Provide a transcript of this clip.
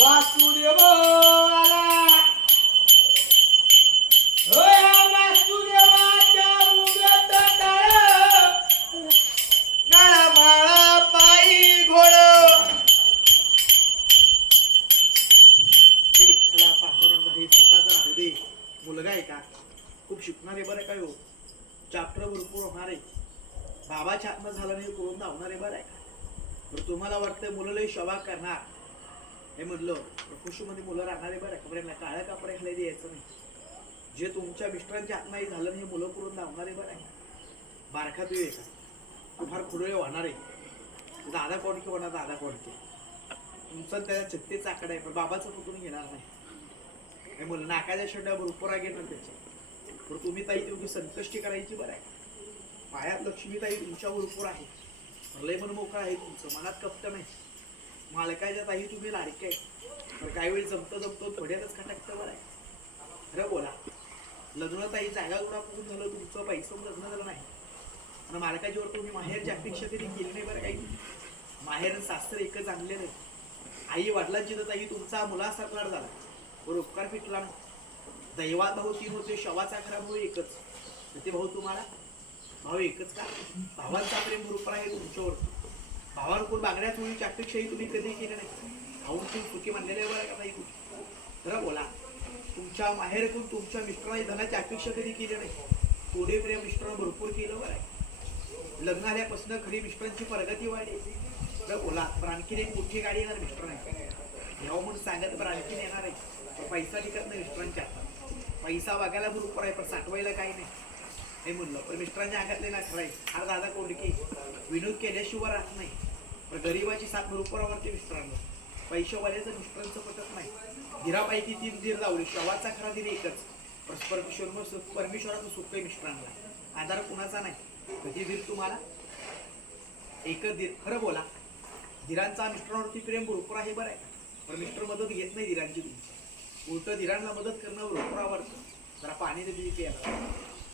वासुदेव आला होय वासुदेवाच्या उगत तळ गळमाळा पायी घोळ विठ्ठला पांडुरंग हे सुखाचा राहू दे. मुलगा आहे का खूप शिकणारे बरं काय हो चॅप्टर भरपूर होणार आहे. बाबाच्या आत्मा झालं नाही करून धावणारे बरं आहे का. तर तुम्हाला वाटतं मुलं लय शोभा करणार हे म्हटलं खुशीमध्ये मुलं राहणारे बरं कपड्यांना काळ्या कपडे खाली द्यायचं नाही. जे तुमच्या मिस्टरांच्या आत्माही झालं नाही हे मुलं करून धावणारे बरं आहे. बारखा तू आहे का फार खुडे होणार आहे. दादा कोणके होणार दादा कोणके तुमचा त्याच्या छत्तीचा आकडा आहे पण बाबाचं कुठून घेणार नाही. हे मुलं नाकाच्या शेंड्या भरपूर घेणार त्याचे. तर तुम्ही ताई तेवढी संकष्टी करायची बरं आहे. पायात लक्ष्मीताई तुमच्या भरपूर आहे. लय मन मोकळा आहे तुमचं मनात कप्त नाही. मालकाच्या ताई तुम्ही लाडके आहे. तर काही वेळी जमतो थोड्यातच खटकतं बरं आहे. खरं बोला लग्न ताई जागा गुडा करून झालं तुमचं पैसा लग्न झालं नाही आणि मालकाची वर तुम्ही माहेरची अपेक्षा तरी केली नाही बरं काही. माहेर सासर एकच आणले नाही. आई वडिलांची तर ताई तुमचा मुलासारखा झाला वर उपकार फिटला ना. दैवात भाऊ तीन होते शवाचा खरा भाऊ एकच. ते भाऊ तुम्हाला भाऊ एकच का भावांचा प्रेम भरपूर आहे तुमच्यावर. भावावर कोण बागड्यात होईल अपेक्षाही तुम्ही कधी केली नाही. भाऊन तुम्ही चुकी मानलेले बरं का ताई तुम्ही. खरं बोला तुमच्या माहेर कोण तुमच्या मिस्टरांनी धनाची अपेक्षा कधी केली नाही. थोडे प्रेम मिस्टरांना भरपूर केलं बरं आहे. लग्न आल्यापासून खरी मिस्टरांची प्रगती वाढली. खरं बोला पण आणखीन एक मोठी गाडी येणार मिस्टरांची घ्यावं म्हणून सांगत पण आणखीन येणार आहे. पैसा टिकत नाही मिस्टरांच्या. पैसा बघायला भरपूर आहे पण साठवायला काही नाही हे म्हणलं. पण मिस्टरांच्या अंगातले ना खराय हा दादा कोंडके विनोद केल्याशिवाय राहत नाही. पण गरीबाची साथ भरपूर आवडते मिस्टरांना. पैशावाल्याचं मिस्टरांचं पटत नाही. धीरापैकी तीन धीर लावले शवाचा खरा धीर एकच. परमेश्वराचं सुख आहे मिस्टरांना. आधार कुणाचा नाही. कधी धीर तुम्हाला एकच धीर. खरं बोला धीरांचा मिस्टरांवरती प्रेम भरपूर आहे बरं आहे. पण मिस्टर मदत घेत नाही धीरांची तुमची. उलट धीरांना मदत करणं भरपूर आवडतं. जरा पाणी देते प्यायला.